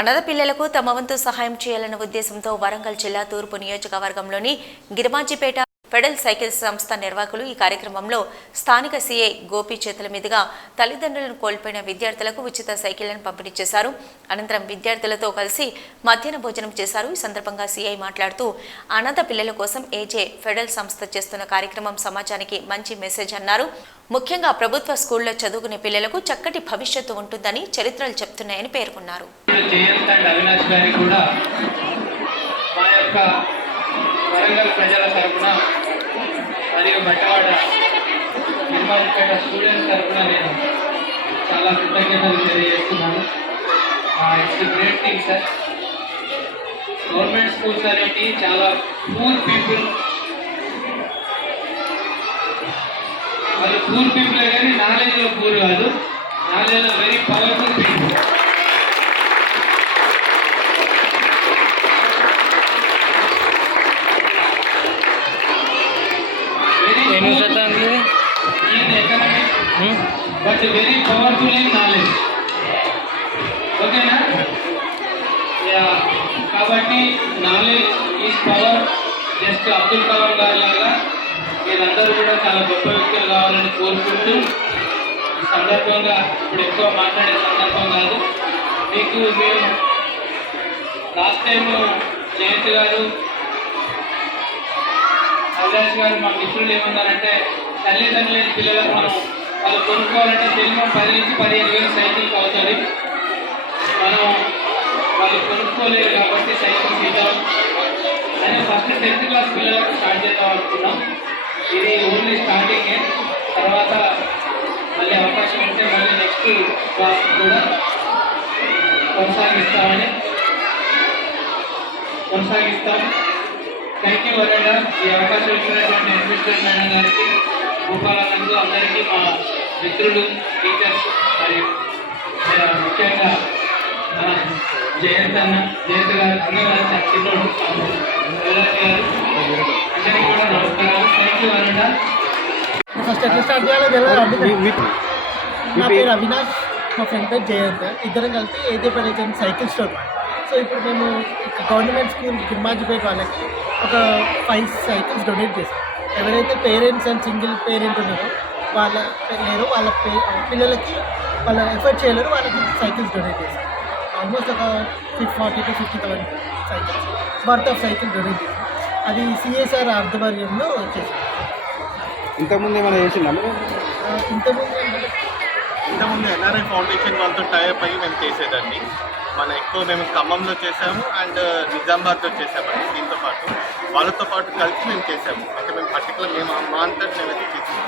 అనాథ పిల్లలకు తమ వంతు సహాయం చేయాలన్న ఉద్దేశంతో వరంగల్ జిల్లా తూర్పు నియోజకవర్గంలోని గిరిమాజిపేట ఫెడరల్ సైకిల్స్ సంస్థ నిర్వాహకులు ఈ కార్యక్రమంలో స్థానిక సీఐ గోపి చేతుల మీదుగా తల్లిదండ్రులను కోల్పోయిన విద్యార్థులకు ఉచిత సైకిళ్లను పంపిణీ చేశారు. అనంతరం విద్యార్థులతో కలిసి మధ్యాహ్న భోజనం చేశారు. ఈ సందర్భంగా సీఐ మాట్లాడుతూ అనాథ పిల్లల కోసం ఏజే ఫెడరల్ సంస్థ చేస్తున్న కార్యక్రమం సమాజానికి మంచి మెసేజ్ అన్నారు. ముఖ్యంగా ప్రభుత్వ స్కూల్లో చదువుకునే పిల్లలకు చక్కటి భవిష్యత్తు ఉంటుందని చరిత్రలు చెప్తున్నాయని పేర్కొన్నారు. వరంగల్ ప్రజల తరఫున మరియు బట్టవాడ గిరిమాజిపేట స్టూడెంట్స్ తరఫున నేను చాలా కృతజ్ఞతలు తెలియజేస్తున్నాను. It's great thing sir. Government schools అనేవి చాలా పూర్ పీపుల్, వాళ్ళు పూర్ పీపులే కానీ నాలెడ్జ్లో పూర్ కాదు, నాలెడ్జ్లో very powerful people. But very powerful in knowledge. ఓకేనా? కాబట్టి knowledge is power. Just Abdul Kalam గారి లాగా మీరందరూ కూడా చాలా గొప్ప వ్యక్తులు కావాలని కోరుకుంటూ ఈ సందర్భంగా ఇప్పుడు ఎక్కువ మాట్లాడే సందర్భం కాదు. మీకు మేము లాస్ట్ టైం జయంత్ గారు, అవినాష్ గారు మా మిత్రులు ఏమన్నారంటే తల్లిదండ్రులు లేని పిల్లలకు మనం వాళ్ళు కొనుక్కోవాలంటే మినిమం 10 నుంచి 15,000 సైకిల్కి అవుతుంది. మనం వాళ్ళు కొనుక్కోలేరు కాబట్టి సైకిల్స్ ఇద్దాం అని ఫస్ట్ 10th క్లాస్ పిల్లలకు స్టార్ట్ చేద్దాం అనుకున్నాం. ఇది ఓన్లీ స్టార్టింగే. తర్వాత మళ్ళీ అవకాశం ఉంటే మళ్ళీ నెక్స్ట్ క్లాస్ కూడా కొనసాగిస్తాం. థ్యాంక్ యూ వరంగ. ఈ అవకాశం ఇచ్చినటువంటి అడ్మినిస్ట్రేటర్ మేడం గారికి, భూపాలందరూ, అందరికీ, మా మిత్రులు, టీచర్స్, మరియు ముఖ్యంగా మన జయంత్ గారు, అన్నగారు, చిన్నోడు గారు, అందరికీ కూడా నమస్కారాలు. థ్యాంక్ యూ వరంగ. ఫస్ట్ ఎట్లా స్టార్ట్ చేయాలో తెలియదు. నా పేరు అవినాష్, మా ఫ్రెండ్ పేరు జయంత్. ఇద్దరం కలిసి ఏజే పర్యటన సైకిల్ స్టోర్. సో ఇప్పుడు మేము గవర్నమెంట్ స్కూల్ గిరిమాజిపేట వాళ్ళకి ఒక 5 సైకిల్స్ డొనేట్ చేసాం. ఎవరైతే పేరెంట్స్ అండ్ సింగిల్ పేరెంట్ ఉన్నారో వాళ్ళ పిల్లలకి వాళ్ళ ఎఫర్ట్ చేయలేరు, వాళ్ళకి సైకిల్స్ డొనేట్ చేశారు. ఆల్మోస్ట్ ఒక 40,000 to 50,000 cycles worth of cycle donate చేశాం. అది సిఎస్ఆర్ ఆధ్వర్యంలో చేశాం. ఇంతకుముందు ఏమైనా చేసిందా? ఇంతకుముందు ఎన్ఆర్ఐ ఫౌండేషన్ వాళ్ళతో టైప్ అయ్యి మేము చేసేదండి. మేము ఖమ్మంలో చేసాము అండ్ నిజామాబాద్లో చేసామండి. దీంతో పాటు వాళ్ళతో పాటు కలిసి మేము చేసాము. అంటే మేము పర్టికులర్ మా అంతటి మేమైతే చేసాము.